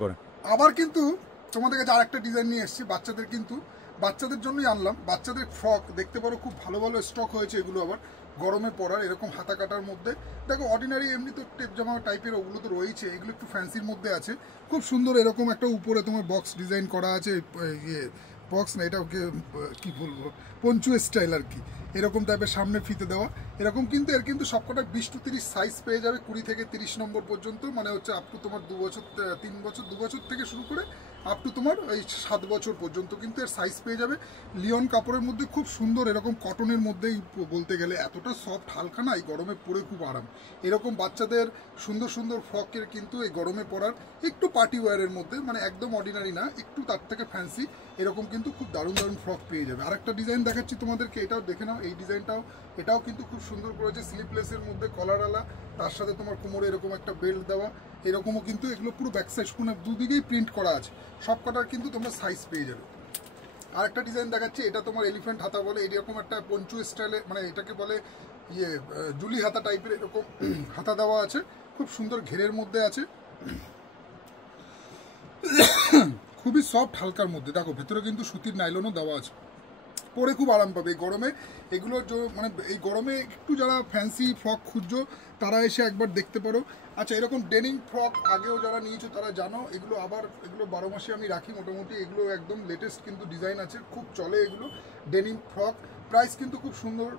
করে। আবার কিন্তু তোমাদের কাছে আরেকটা ডিজাইন নিয়ে এসেছি বাচ্চাদের, কিন্তু বাচ্চাদের জন্যই আনলাম। বাচ্চাদের ফ্রক দেখতে পারো, খুব ভালো ভালো স্টক হয়েছে এগুলো, আবার গরমে পরার এরকম হাতা কাটার মধ্যে। দেখো অর্ডিনারি এমনি তো টেপ জামা টাইপের ওগুলো তো রয়েছে, এগুলো একটু ফ্যান্সির মধ্যে আছে। খুব সুন্দর এরকম একটা উপরে তোমার বক্স ডিজাইন করা আছে, ইয়ে বক্স না, এটা ওকে কী বলবো, পঞ্চু স্টাইল আর কি, এরকম টাইপের সামনে ফিতে দেওয়া এরকম। কিন্তু এর কিন্তু সবকটা 20 to 30 সাইজ পেয়ে যাবে, 20 থেকে 30 নম্বর পর্যন্ত, মানে হচ্ছে আপ টু তোমার 2 বছর 3 বছর 2 বছর থেকে শুরু করে আপ টু তোমার এই 7 বছর পর্যন্ত কিন্তু এর সাইজ পেয়ে যাবে। লিওন কাপড়ের মধ্যে খুব সুন্দর, এরকম কটনের মধ্যেই বলতে গেলে এতটা সফট, হালকা না, এই গরমে পরে খুব আরাম। এরকম বাচ্চাদের সুন্দর সুন্দর ফ্রকের কিন্তু এই গরমে পরার একটু পার্টি ওয়্যারের মধ্যে, মানে একদম অর্ডিনারি না, একটু তার থেকে ফ্যান্সি, এরকম কিন্তু খুব দারুণ দারুণ ফ্রক পেয়ে যাবে। আরেকটা ডিজাইন দেখাচ্ছি তোমাদেরকে, এটাও দেখে নাও। এই ডিজাইনটাও এটাও কিন্তু খুব সুন্দর করেছে, স্লিপলেসের মধ্যে কলারওয়ালা, তার সাথে তোমার কোমরে এরকম একটা বেল্ট দেওয়া, এরকমও কিন্তু এগুলো পুরো ব্যাক সাইড দুদিকেই প্রিন্ট করা আছে, সব কটার কিন্তু তোমরা সাইজ পেয়ে যাবে। আরেকটা ডিজাইন দেখাচ্ছি, এটা তোমার এলিফ্যান্ট হাতা বলে, এরকম একটা পঞ্চু স্টাইলে, মানে এটাকে বলে ইয়ে জুলি হাতা টাইপের এরকম হাতা দেওয়া আছে, খুব সুন্দর ঘেরের মধ্যে আছে, খুবই সফট হালকার মধ্যে। দেখো ভেতরে কিন্তু সুতির নাইলনও দেওয়া আছে, পরে খুব আরাম পাবে এই গরমে। এগুলো মানে এই গরমে একটু যারা ফ্যান্সি ফ্রক খুঁজছো তারা এসে একবার দেখতে পারো। আচ্ছা, এরকম ডেনিম ফ্রক আগেও যারা নিয়েছো তারা জানো, এগুলো আবার এগুলো 12 মাসে আমি রাখি মোটামুটি, এগুলো একদম লেটেস্ট কিন্তু ডিজাইন আছে, খুব চলে এগুলো ডেনিম ফ্রক। প্রাইস কিন্তু খুব সুন্দর,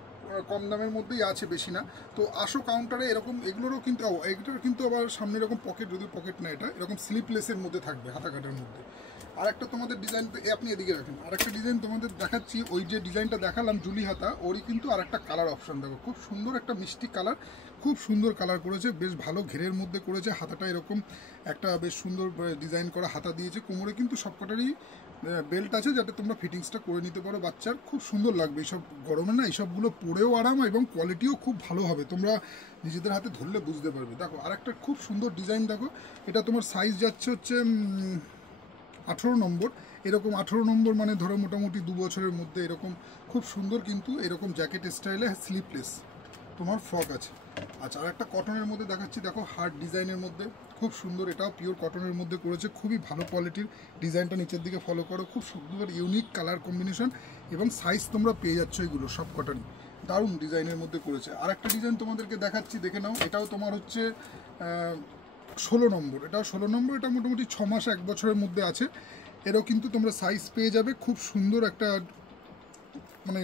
কম দামের মধ্যেই আছে, বেশি না। তো আসো কাউন্টারে, এরকম এগুলোরও কিন্তু এগুলোর কিন্তু আবার সামনে এরকম পকেট, যদি পকেট না, এটা এরকম স্লিপলেসের মধ্যে থাকবে, হাতা কাটার মধ্যে। আর একটা তোমাদের ডিজাইন, আপনি এদিকে রাখেন, আর একটা ডিজাইন তোমাদের দেখাচ্ছি। ওই যে ডিজাইনটা দেখালাম জুলি হাতা, ওরই কিন্তু আর একটা কালার অপশন দেখো, খুব সুন্দর একটা মিষ্টি কালার, খুব সুন্দর কালার করেছে, বেশ ভালো ঘেরের মধ্যে করেছে। হাতাটা এরকম একটা বেশ সুন্দর ডিজাইন করা হাতা দিয়েছে, কোমরে কিন্তু সবকটারই বেল্ট আছে, যাতে তোমরা ফিটিংসটা করে নিতে পারো বাচ্চার, খুব সুন্দর লাগবে। এইসব গরমে না এইসবগুলো পরেও আরাম, এবং কোয়ালিটিও খুব ভালো হবে, তোমরা নিজেদের হাতে ধরলে বুঝতে পারবে। দেখো আরেকটা খুব সুন্দর ডিজাইন দেখো, এটা তোমার সাইজ যাচ্ছে হচ্ছে 18 নম্বর, এরকম 18 নম্বর, মানে ধরো মোটামুটি 2 বছরের মধ্যে এরকম খুব সুন্দর কিন্তু এরকম জ্যাকেট স্টাইলে স্লিপলেস তোমার ফ্রক আছে। আচ্ছা, আর একটা কটনের মধ্যে দেখাচ্ছি, দেখো হার্ড ডিজাইনের মধ্যে খুব সুন্দর, এটাও পিওর কটনের মধ্যে করেছে, খুবই ভালো কোয়ালিটির। ডিজাইনটা নিচের দিকে ফলো করো, খুব সুন্দর ইউনিক কালার কম্বিনেশন, এবং সাইজ তোমরা পেয়ে যাচ্ছ এগুলো সব কটনই, দারুণ ডিজাইনের মধ্যে করেছে। আর একটা ডিজাইন তোমাদেরকে দেখাচ্ছি, দেখে নাও। এটাও তোমার হচ্ছে 16 নম্বর, এটাও 16 নম্বর, এটা মোটামুটি 6 মাস 1 বছরের মধ্যে আছে। এরও কিন্তু তোমরা সাইজ পেয়ে যাবে, খুব সুন্দর একটা মানে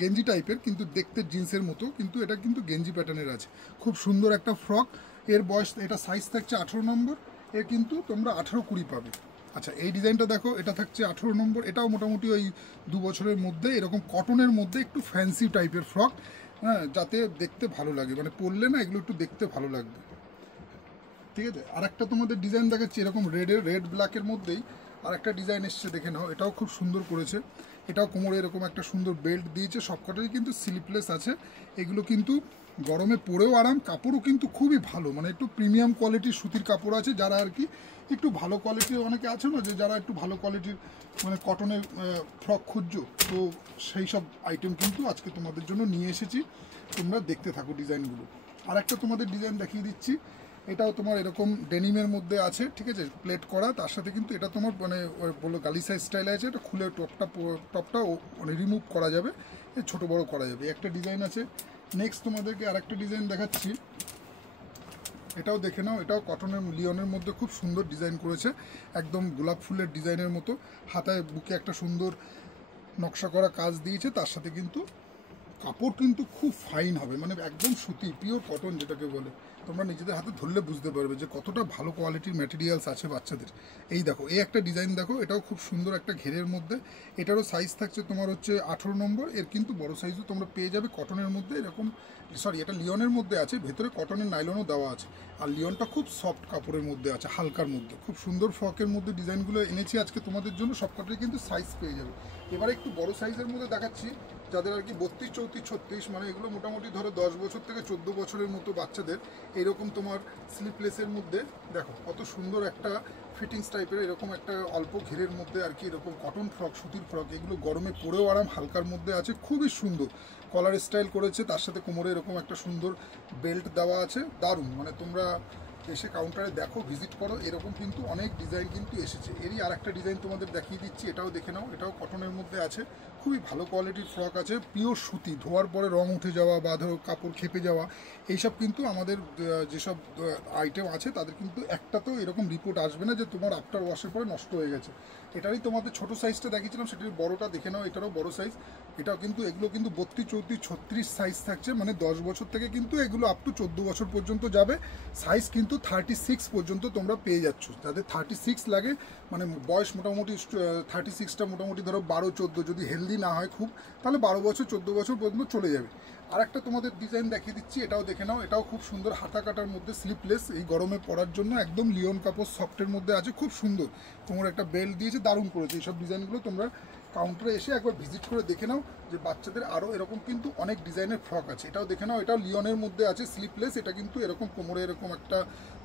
গেঞ্জি টাইপের, কিন্তু দেখতে জিন্সের মতো, কিন্তু এটা কিন্তু গেঞ্জি প্যাটার্নের আছে, খুব সুন্দর একটা ফ্রক। এর বয়স, এটা সাইজ থাকছে 18 নম্বর, এর কিন্তু তোমরা 18-20 পাবে। আচ্ছা, এই ডিজাইনটা দেখো, এটা থাকছে 18 নম্বর, এটাও মোটামুটি ওই 2 বছরের মধ্যে, এরকম কটনের মধ্যে একটু ফ্যান্সি টাইপের ফ্রক, হ্যাঁ, যাতে দেখতে ভালো লাগে, মানে পরলে না এগুলো একটু দেখতে ভালো লাগবে, ঠিক আছে। আর একটা তোমাদের ডিজাইন দেখাচ্ছি, এরকম রেড ব্ল্যাকের মধ্যেই আর একটা ডিজাইন এসছে, দেখে নাও, এটাও খুব সুন্দর করেছে। এটাও কোমরে এরকম একটা সুন্দর বেল্ট দিয়েছে, সবকটারই কিন্তু স্লিপলেস আছে। এগুলো কিন্তু গরমে পরেও আরাম, কাপড়ও কিন্তু খুবই ভালো, মানে একটু প্রিমিয়াম কোয়ালিটির সুতির কাপড় আছে। যারা আর কি একটু ভালো কোয়ালিটির, অনেকে আছে না যে যারা একটু ভালো কোয়ালিটির মানে কটনের ফ্রক খুঁজছো, তো সেই সব আইটেম কিন্তু আজকে তোমাদের জন্য নিয়ে এসেছি, তোমরা দেখতে থাকো ডিজাইনগুলো। আর একটা তোমাদের ডিজাইন দেখিয়ে দিচ্ছি, এটাও তোমার এরকম ডেনিমের মধ্যে আছে, ঠিক আছে, প্লেট করা, তার সাথে কিন্তু এটা তোমার মানে বললো গালিসা স্টাইলে আছে, এটা খুলে টপটা মানে রিমুভ করা যাবে, ছোট বড় করা যাবে, একটা ডিজাইন আছে। নেক্সট তোমাদেরকে আরেকটা ডিজাইন দেখাচ্ছি, এটাও দেখে নাও, এটাও কটনের লিওনের মধ্যে খুব সুন্দর ডিজাইন করেছে, একদম গোলাপ ফুলের ডিজাইনের মতো, হাতায় বুকে একটা সুন্দর নকশা করা কাজ দিয়েছে, তার সাথে কিন্তু কাপড় কিন্তু খুব ফাইন হবে, মানে একদম সুতি পিওর কটন যেটাকে বলে, তোমরা নিজেদের হাতে ধরলে বুঝতে পারবে যে কতটা ভালো কোয়ালিটির ম্যাটেরিয়ালস আছে বাচ্চাদের। এই দেখো, এই একটা ডিজাইন দেখো, এটাও খুব সুন্দর একটা ঘেরের মধ্যে, এটারও সাইজ থাকছে তোমার হচ্ছে 18 নম্বর, এর কিন্তু বড় সাইজও তোমরা পেয়ে যাবে কটনের মধ্যে, এরকম সরি এটা লিওনের মধ্যে আছে, ভেতরে কটনের নাইলনও দেওয়া আছে, আর লিওনটা খুব সফট কাপড়ের মধ্যে আছে, হালকার মধ্যে, খুব সুন্দর ফ্রকের মধ্যে ডিজাইনগুলো এনেছি আজকে তোমাদের জন্য, সবকটাই কিন্তু সাইজ পেয়ে যাবে। এবারে একটু বড় সাইজের মধ্যে দেখাচ্ছি, যাদের আর কি 32, 34, 36, মানে এগুলো মোটামুটি ধরো 10 বছর থেকে 14 বছরের মতো বাচ্চাদের, এরকম তোমার স্লিপলেসের মধ্যে দেখো কত সুন্দর একটা ফিটিংস টাইপের, এরকম একটা অল্প ঘেরের মধ্যে আর কি, এরকম কটন ফ্রক, সুতির ফ্রক, এগুলো গরমে পরেও আরাম, হালকার মধ্যে আছে, খুবই সুন্দর কলার স্টাইল করেছে, তার সাথে কোমরে এরকম একটা সুন্দর বেল্ট দেওয়া আছে, দারুণ, মানে তোমরা এসে কাউন্টারে দেখো, ভিজিট করো, এরকম কিন্তু অনেক ডিজাইন কিন্তু এসেছে। এরই আর একটা ডিজাইন তোমাদের দেখিয়ে দিচ্ছি, এটাও দেখে নাও। এটাও কটনের মধ্যে আছে, খুবই ভালো কোয়ালিটির ফ্রক আছে, পিওর সুতি, ধোয়ার পরে রং উঠে যাওয়া বা ধরো কাপড় খেপে যাওয়া এইসব কিন্তু আমাদের যেসব আইটেম আছে তাদের কিন্তু একটাতেও এরকম রিপোর্ট আসবে না যে তোমার আফটার ওয়াশের পরে নষ্ট হয়ে গেছে। এটারই তোমাদের ছোটো সাইজটা দেখিয়েছিলাম, সেটার বড়টা দেখে নাও, এটারও বড় সাইজ। এটাও কিন্তু এগুলো কিন্তু 32, 34, 36 সাইজ থাকছে, মানে 10 বছর থেকে কিন্তু এগুলো আপ টু 14 বছর পর্যন্ত যাবে। সাইজ কিন্তু 36 পর্যন্ত তোমরা পেয়ে যাচ্ছ। যাদের 36 লাগে, মানে বয়স মোটামুটি 36টা মোটামুটি ধরো 12, 14, যদি হেলদি না হয় খুব, তাহলে 12 বছর 14 বছর পর্যন্ত চলে যাবে। আর একটা তোমাদের ডিজাইন দেখিয়ে দিচ্ছি, এটাও দেখে নাও। এটাও খুব সুন্দর, হাতা কাটার মধ্যে, স্লিপলেস, এই গরমে পরার জন্য একদম লিওন কাপড় সফটের মধ্যে আছে, খুব সুন্দর। তোমার একটা বেল্ট দিয়েছে, দারুণ করেছে। এইসব ডিজাইনগুলো তোমরা কাউন্টারে এসে একবার ভিজিট করে দেখে নাও, যে বাচ্চাদের আরও এরকম কিন্তু অনেক ডিজাইনের ফ্রক আছে। এটাও দেখে নাও, এটাও লিওনের মধ্যে আছে, স্লিপলেস। এটা কিন্তু এরকম কোমরে এরকম একটা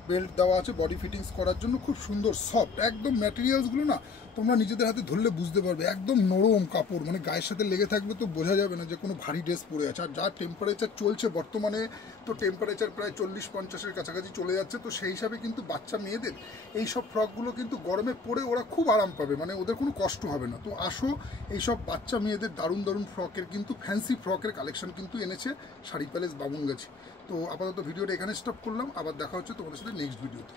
বেল্ট দেওয়া আছে বডি ফিটিংস করার জন্য, খুব সুন্দর সফট একদম। ম্যাটেরিয়ালসগুলো না তোমরা নিজেদের হাতে ধরলে বুঝতে পারবে, একদম নরম কাপড়, মানে গায়ের সাথে লেগে থাকবে তো বোঝা যাবে না যে কোনো ভারী ড্রেস পরে আছে। আর যা টেম্পারেচার চলছে বর্তমানে, তো টেম্পারেচার প্রায় 40-50-এর কাছাকাছি চলে যাচ্ছে, তো সেই হিসাবে কিন্তু বাচ্চা মেয়েদের এই সব ফ্রকগুলো কিন্তু গরমে পরে ওরা খুব আরাম পাবে, মানে ওদের কোনো কষ্ট হবে না। তো আসো, এইসব বাচ্চা মেয়েদের দারুণ দারুণ ফ্রকের কিন্তু ফ্যান্সি ফ্রকের কালেকশন কিন্তু এনেছে শাড়ি প্যালেস বামুনগাছি। তো আপাতত ভিডিওটা এখানে স্টপ করলাম, আবার দেখা হচ্ছে তোমাদের সাথে নেক্সট ভিডিওতে।